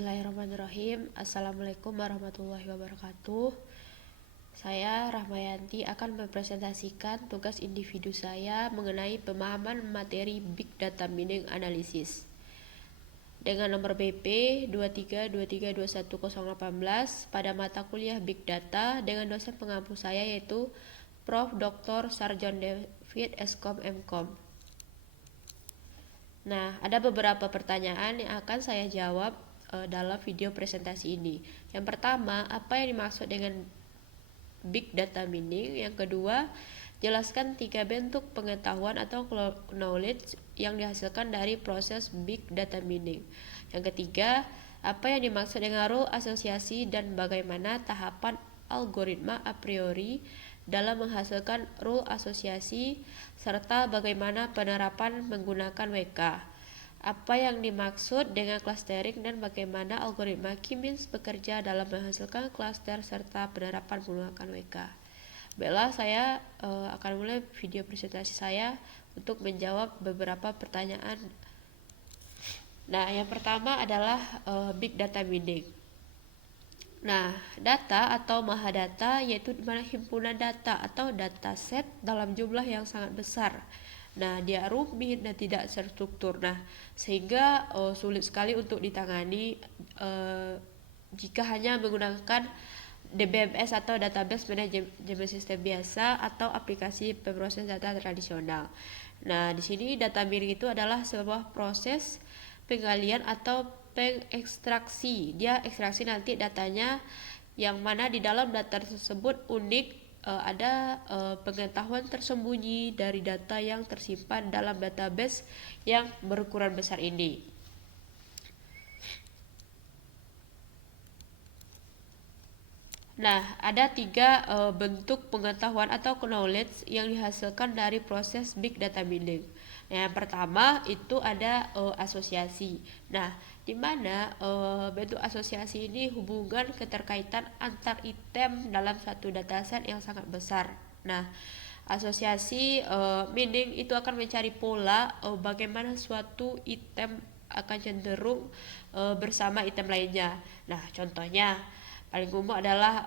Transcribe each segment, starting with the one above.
Bismillahirrahmanirrahim. Assalamualaikum warahmatullahi wabarakatuh. Saya Rahmayanti akan mempresentasikan tugas individu saya mengenai pemahaman materi Big Data Mining Analysis dengan nomor BP 2323210018 pada mata kuliah Big Data dengan dosen pengampu saya yaitu Prof. Dr. Sarjon David Eskom MKom. Nah, ada beberapa pertanyaan yang akan saya jawab dalam video presentasi ini. Yang pertama, apa yang dimaksud dengan Big Data Mining? Yang kedua, jelaskan 3 bentuk pengetahuan atau knowledge yang dihasilkan dari proses Big Data Mining. Yang ketiga, apa yang dimaksud dengan rule asosiasi dan bagaimana tahapan algoritma a priori dalam menghasilkan rule asosiasi serta bagaimana penerapan menggunakan WK. Apa yang dimaksud dengan clustering dan bagaimana algoritma K-means bekerja dalam menghasilkan cluster serta penerapan menggunakan WK. Baiklah, saya akan mulai video presentasi saya untuk menjawab beberapa pertanyaan. Nah, yang pertama adalah Big Data Mining. Nah, data atau mahadata yaitu dimana himpunan data atau dataset dalam jumlah yang sangat besar. Nah, dia rumit dan tidak terstruktur. Nah, sehingga sulit sekali untuk ditangani jika hanya menggunakan DBMS atau database manajemen sistem biasa atau aplikasi pemroses data tradisional. Nah, di sini data mining itu adalah sebuah proses penggalian atau pengekstraksi. Dia ekstraksi nanti datanya yang mana di dalam data tersebut unik ada pengetahuan tersembunyi dari data yang tersimpan dalam database yang berukuran besar ini. Nah, ada 3 bentuk pengetahuan atau knowledge yang dihasilkan dari proses Big Data Mining. Nah, yang pertama itu ada asosiasi. Nah, di mana bentuk asosiasi ini hubungan keterkaitan antar item dalam satu dataset yang sangat besar. Nah, asosiasi mining itu akan mencari pola bagaimana suatu item akan cenderung bersama item lainnya. Nah, contohnya paling umum adalah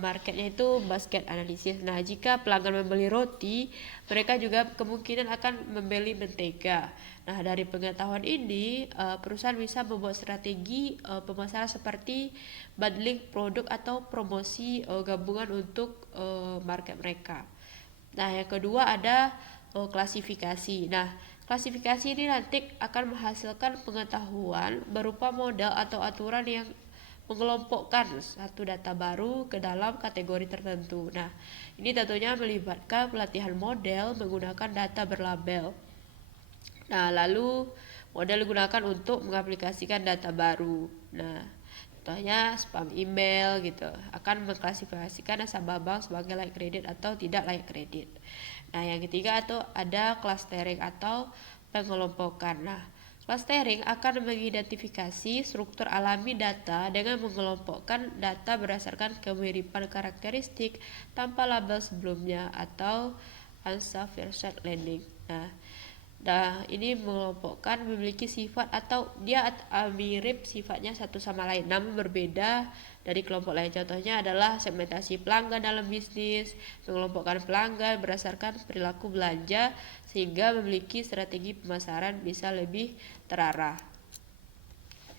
marketnya itu basket analisis. Nah, jika pelanggan membeli roti, mereka juga kemungkinan akan membeli mentega. Nah, dari pengetahuan ini, perusahaan bisa membuat strategi pemasaran seperti bundling produk atau promosi gabungan untuk market mereka. Nah, yang kedua ada klasifikasi. Nah, klasifikasi ini nanti akan menghasilkan pengetahuan berupa model atau aturan yang mengelompokkan satu data baru ke dalam kategori tertentu. Nah, ini tentunya melibatkan pelatihan model menggunakan data berlabel. Nah, lalu model digunakan untuk mengaplikasikan data baru. Nah, contohnya spam email gitu akan mengklasifikasikan nasabah bank sebagai layak kredit atau tidak layak kredit. Nah, yang ketiga itu ada clustering atau pengelompokan. Nah, clustering akan mengidentifikasi struktur alami data dengan mengelompokkan data berdasarkan kemiripan karakteristik tanpa label sebelumnya atau unsupervised learning. Nah, ini mengelompokkan memiliki sifat atau dia mirip sifatnya satu sama lain namun berbeda dari kelompok lain. Contohnya adalah segmentasi pelanggan dalam bisnis, mengelompokkan pelanggan berdasarkan perilaku belanja sehingga memiliki strategi pemasaran bisa lebih terarah.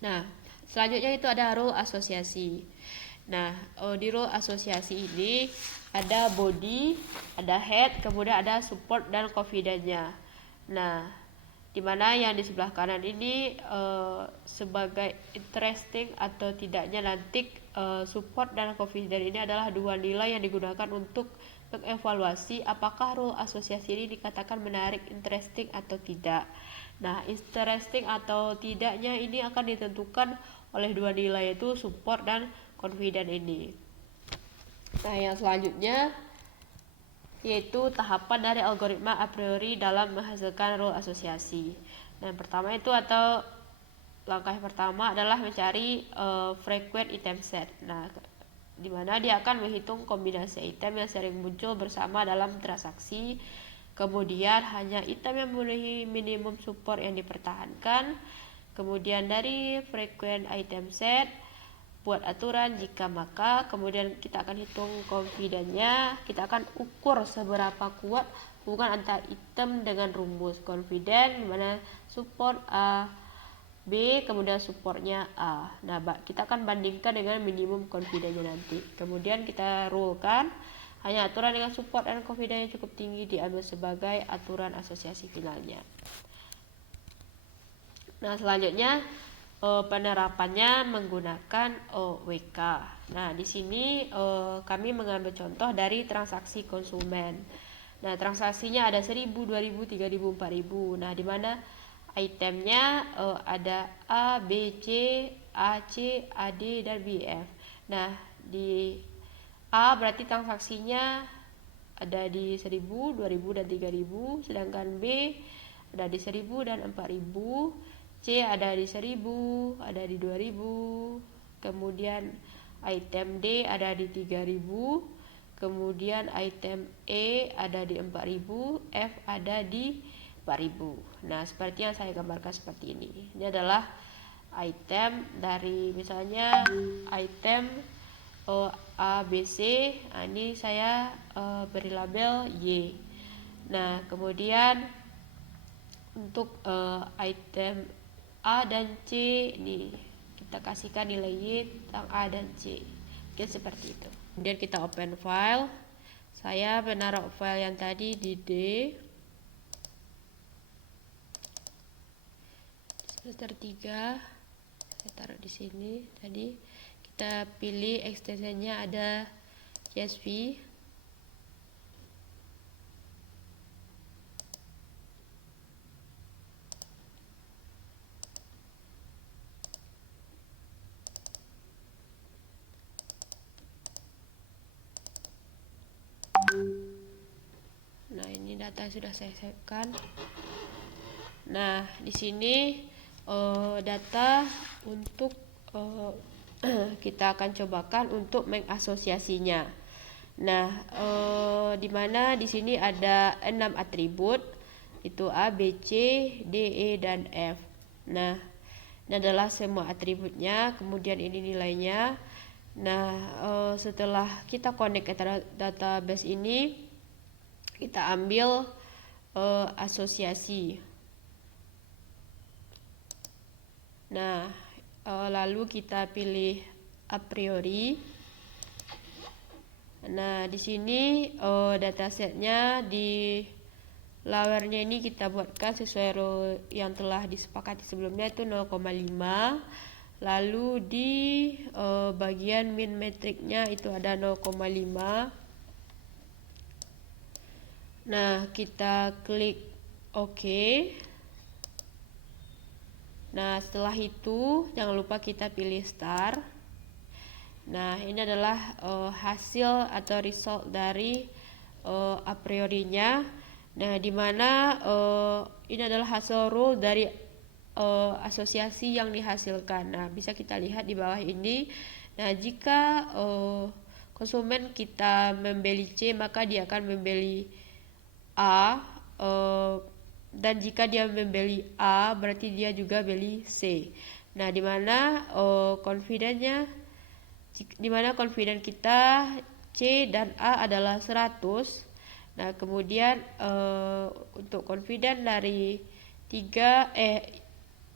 Nah, selanjutnya itu ada role asosiasi. Nah, di role asosiasi ini ada body, ada head, kemudian ada support dan confidence-nya. Nah, dimana yang di sebelah kanan ini sebagai interesting atau tidaknya nanti support dan confident ini adalah 2 nilai yang digunakan untuk mengevaluasi apakah rule asosiasi ini dikatakan menarik, interesting atau tidak. Nah, interesting atau tidaknya ini akan ditentukan oleh 2 nilai yaitu support dan confident ini. Nah, yang selanjutnya yaitu tahapan dari algoritma a priori dalam menghasilkan rule asosiasi. Nah, yang pertama itu atau langkah yang pertama adalah mencari frequent item set. Nah, di mana dia akan menghitung kombinasi item yang sering muncul bersama dalam transaksi. Kemudian hanya item yang memenuhi minimum support yang dipertahankan. kemudian dari frequent item set buat aturan jika maka, kemudian kita akan hitung confidence-nya, kita akan ukur seberapa kuat hubungan antara item dengan rumus confidence, dimana support A B, kemudian supportnya A. Nah, kita akan bandingkan dengan minimum confidence-nya nanti. Kemudian kita rule kan, hanya aturan dengan support dan confidence yang cukup tinggi diambil sebagai aturan asosiasi finalnya. Nah, selanjutnya penerapannya menggunakan WK. Nah, di sini kami mengambil contoh dari transaksi konsumen. Nah, transaksinya ada 1000, 2000, 3000, 4000. Nah, di mana itemnya ada A, B, C, AC, AD, dan BF. Nah, di A berarti transaksinya ada di 1000, 2000, dan 3000, sedangkan B ada di 1000 dan 4000. C ada di 1000, ada di 2000, kemudian item D ada di 3000, kemudian item E ada di 4000, F ada di 4000. Nah, seperti yang saya gambarkan seperti ini. Ini adalah item dari misalnya item A, B, C. Nah, ini saya beri label Y. Nah, kemudian untuk item A dan C ini kita kasihkan nilai Y tentang A dan C. Mungkin seperti itu. Kemudian kita open file. Saya menaruh file yang tadi di D. Semester 3. Saya taruh di sini. Tadi kita pilih ekstensinya ada CSV. Nah, ini data sudah saya siapkan. Nah, di sini data untuk kita akan cobakan untuk mengasosiasinya. Nah, di mana di sini ada 6 atribut, itu A, B, C, D, E, dan F. Nah, ini adalah semua atributnya, kemudian ini nilainya. Nah, setelah kita connect ke database ini, kita ambil asosiasi. Nah, lalu kita pilih a priori. Nah, di sini datasetnya di lawernya ini kita buatkan sesuai rule yang telah disepakati sebelumnya, itu 0,5. Lalu di bagian min metricnya itu ada 0,5. Nah, kita klik OK. Nah, setelah itu jangan lupa kita pilih star. Nah, ini adalah hasil atau result dari a priorinya. Nah, di mana ini adalah hasil rule dari asosiasi yang dihasilkan. Nah, bisa kita lihat di bawah ini. Nah, jika konsumen kita membeli C, maka dia akan membeli A, dan jika dia membeli A berarti dia juga beli C. Nah, di mana confidence-nya, di mana confidence kita C dan A adalah 100. Nah, kemudian untuk confidence dari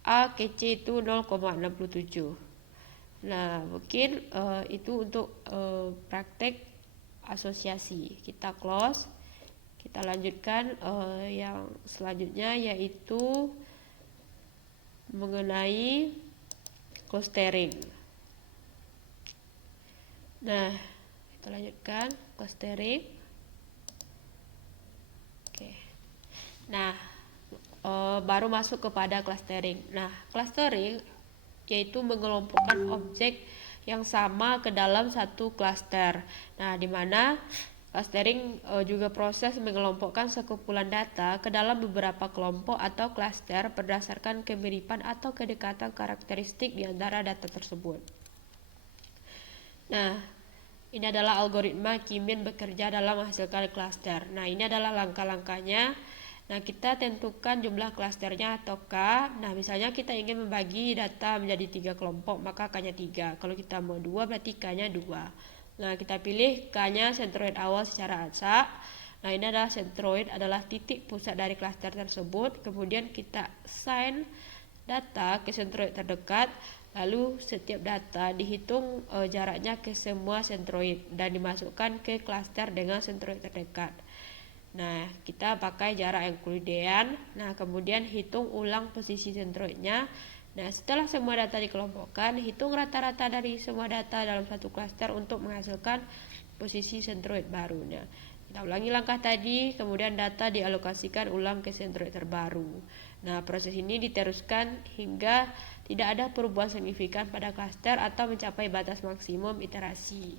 A ke C itu 0,67. Nah, mungkin itu untuk praktek asosiasi. Kita close. Kita lanjutkan yang selanjutnya, yaitu mengenai clustering. Nah, kita lanjutkan clustering. Oke. Nah, baru masuk kepada clustering. Nah, clustering yaitu mengelompokkan objek yang sama ke dalam satu cluster. Nah, di mana clustering juga proses mengelompokkan sekumpulan data ke dalam beberapa kelompok atau cluster berdasarkan kemiripan atau kedekatan karakteristik di antara data tersebut. Nah, ini adalah algoritma K-mean bekerja dalam menghasilkan cluster. Nah, ini adalah langkah-langkahnya. Nah, kita tentukan jumlah klasternya atau K. Nah, misalnya kita ingin membagi data menjadi 3 kelompok, maka K-nya 3. Kalau kita mau 2, berarti K-nya 2. Nah, kita pilih K-nya sentroid awal secara acak. Nah, ini adalah sentroid adalah titik pusat dari klaster tersebut. Kemudian kita assign data ke sentroid terdekat. Lalu setiap data dihitung jaraknya ke semua sentroid dan dimasukkan ke klaster dengan sentroid terdekat. Nah, kita pakai jarak Euclidean. Nah, kemudian hitung ulang posisi sentroidnya. Nah, setelah semua data dikelompokkan, hitung rata-rata dari semua data dalam satu klaster untuk menghasilkan posisi sentroid baru. Nah, kita ulangi langkah tadi, kemudian data dialokasikan ulang ke sentroid terbaru. Nah, proses ini diteruskan hingga tidak ada perubahan signifikan pada klaster atau mencapai batas maksimum iterasi.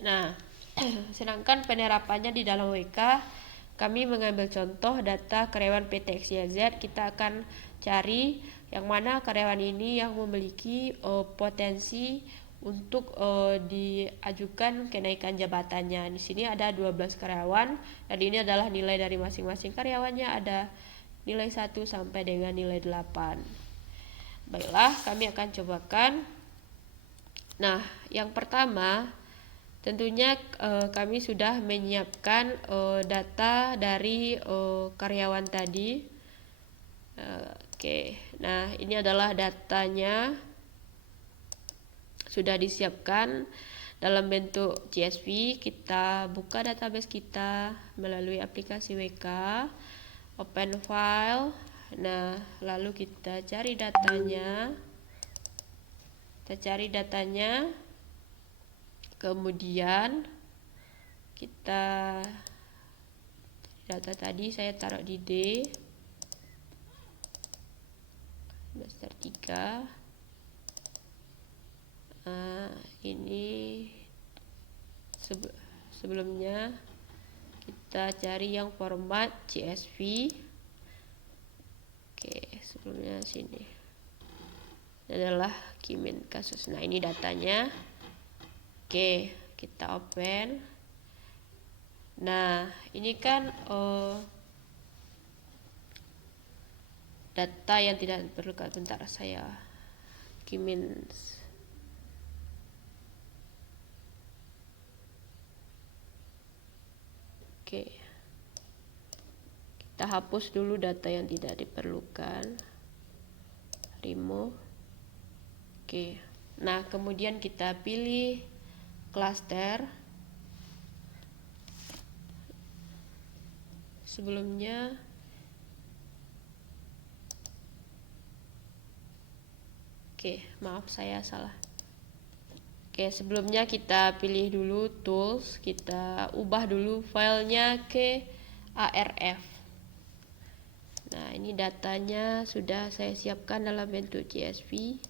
Nah, sedangkan penerapannya di dalam WK, kami mengambil contoh data karyawan PT XYZ. Kita akan cari yang mana karyawan ini yang memiliki potensi untuk diajukan kenaikan jabatannya. Di sini ada 12 karyawan dan ini adalah nilai dari masing-masing karyawannya, ada nilai 1 sampai dengan nilai 8. Baiklah, kami akan cobakan. Nah, yang pertama tentunya kami sudah menyiapkan data dari karyawan tadi. Oke, nah ini adalah datanya sudah disiapkan dalam bentuk CSV. Kita buka database kita melalui aplikasi WK, open file. Nah, lalu kita cari datanya. Kemudian kita data tadi saya taruh di D semester 3. Ini sebelumnya kita cari yang format CSV. Oke, sebelumnya sini adalah Kimin kasus. Nah, ini datanya. Oke, kita open. Nah, ini kan data yang tidak diperlukan. Bentar, saya Kimin. Oke, kita hapus dulu data yang tidak diperlukan, remove. Oke, nah kemudian kita pilih klaster. Sebelumnya maaf saya salah. Sebelumnya kita pilih dulu tools, kita ubah dulu filenya ke ARF. Nah, ini datanya sudah saya siapkan dalam bentuk CSV.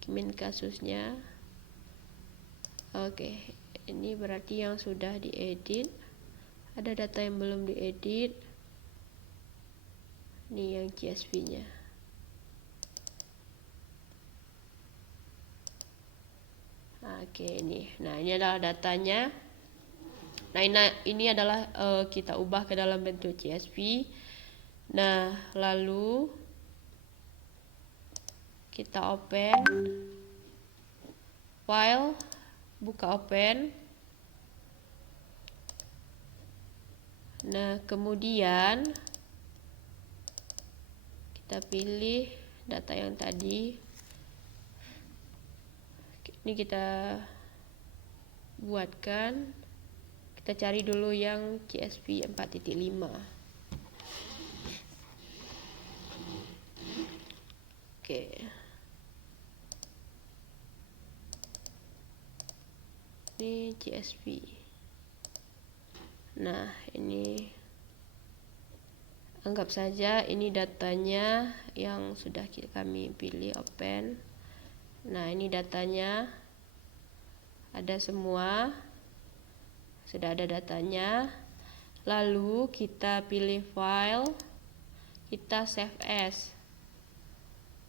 Kimin kasusnya. Ini berarti yang sudah diedit. Ada data yang belum diedit. Ini yang CSV-nya. Ini. Nah, ini adalah datanya. Nah, ini adalah kita ubah ke dalam bentuk CSV. Nah, lalu kita open file, buka open. Nah, kemudian kita pilih data yang tadi. Ini kita buatkan. Kita cari dulu yang CSV 4.5. Ini CSV. Nah, ini anggap saja ini datanya yang sudah kami pilih open. Nah, ini datanya ada semua, sudah ada datanya. Lalu kita pilih file, kita save as.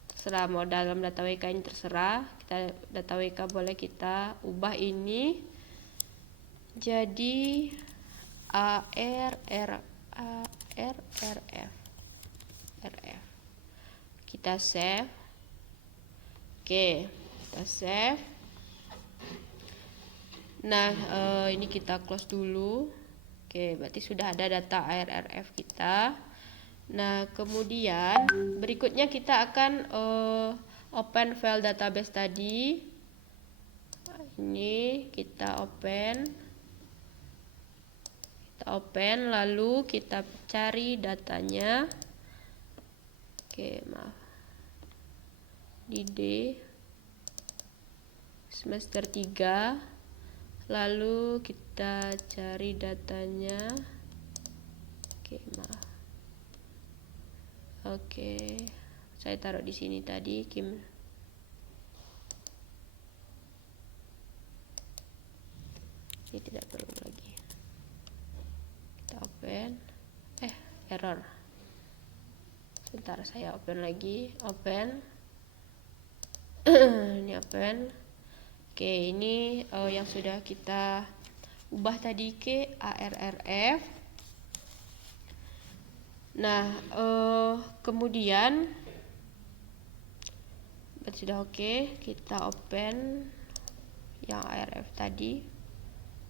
Terserah mau dalam data WK ini, terserah. Data WK boleh kita ubah ini Jadi ARRF RF. Kita save. Oke, kita save. Nah, ini kita close dulu. Oke, berarti sudah ada data ARRF kita. Nah, kemudian berikutnya kita akan open file database tadi. Ini kita open. Lalu kita cari datanya. Oke, maaf. Di D semester 3. Lalu kita cari datanya. Oke, maaf. Oke, saya taruh di sini tadi Kim. Ini tidak perlu lagi. Kita open. Error. Sebentar, saya open lagi. Open. Ini open. Oke, ini yang sudah kita ubah tadi ke ARRF. Nah, kemudian sudah oke, kita open yang ARF tadi.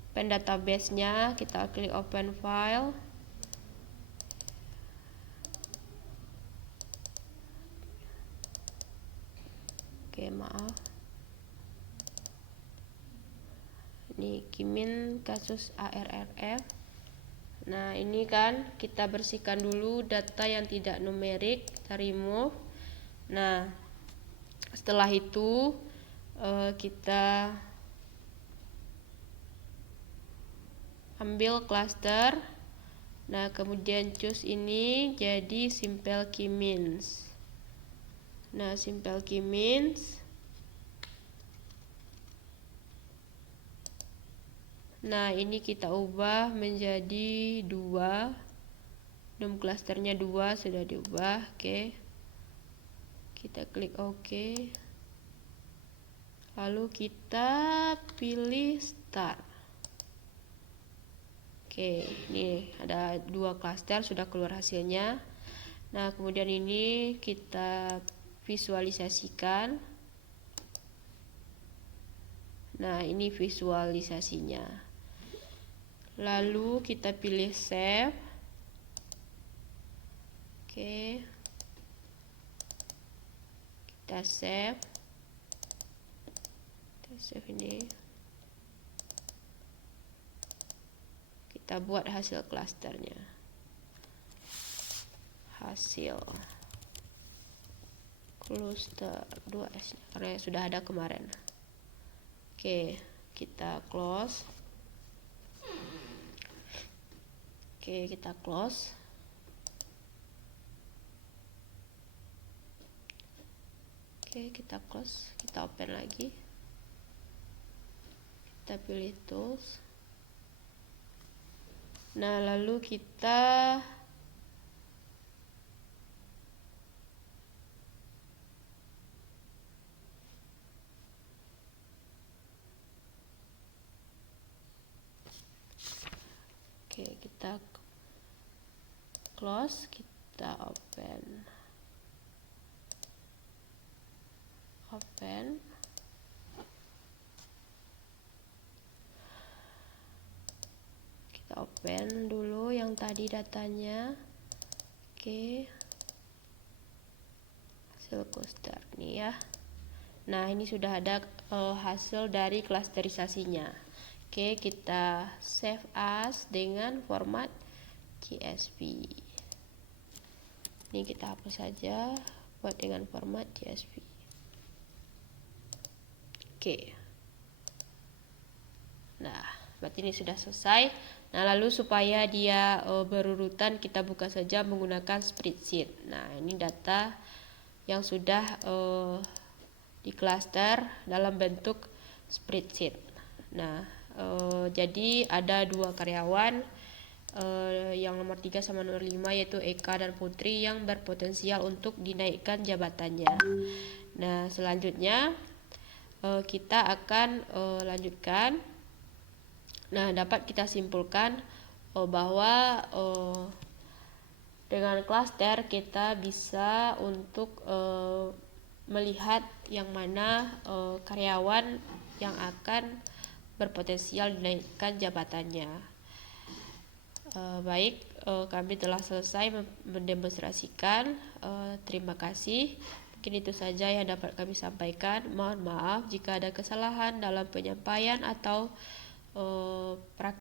Open database-nya, kita klik open file. Oke, maaf. Ini Kimin kasus ARRF. Nah, ini kan kita bersihkan dulu data yang tidak numerik, kita remove. Nah, setelah itu kita ambil cluster. Nah, kemudian choose ini jadi simple key means. Nah, simple key means. Nah, ini kita ubah menjadi 2. Num clusternya 2 sudah diubah. Oke. Kita klik OK. Lalu kita pilih start. Oke, ini ada 2 cluster sudah keluar hasilnya. Nah, kemudian ini kita visualisasikan. Nah, ini visualisasinya. Lalu kita pilih save. Oke. Kita save. Kita save ini. Kita buat hasil klasternya. Hasil cluster 2S karena sudah ada kemarin. Oke, kita close. Oke, kita close. Oke, kita close. Kita open lagi. Kita pilih tools. Nah, lalu kita kita close, kita open. Kita open dulu yang tadi datanya. Oke. Hasil cluster nih ya. Nah, ini sudah ada hasil dari klasterisasinya. Oke, kita save as dengan format CSV. Ini kita hapus saja, buat dengan format CSV. Oke. Nah, berarti ini sudah selesai. Nah, lalu supaya dia berurutan, kita buka saja menggunakan spreadsheet. Nah, ini data yang sudah di cluster dalam bentuk spreadsheet. Nah, jadi ada 2 karyawan, yang nomor 3 sama nomor 5, yaitu Eka dan Putri, yang berpotensial untuk dinaikkan jabatannya. Nah, selanjutnya kita akan lanjutkan. Nah, dapat kita simpulkan bahwa dengan klaster kita bisa untuk melihat yang mana karyawan yang akan berpotensial dinaikkan jabatannya. Baik, kami telah selesai mendemonstrasikan. Terima kasih. Mungkin itu saja yang dapat kami sampaikan. Mohon maaf jika ada kesalahan dalam penyampaian atau praktik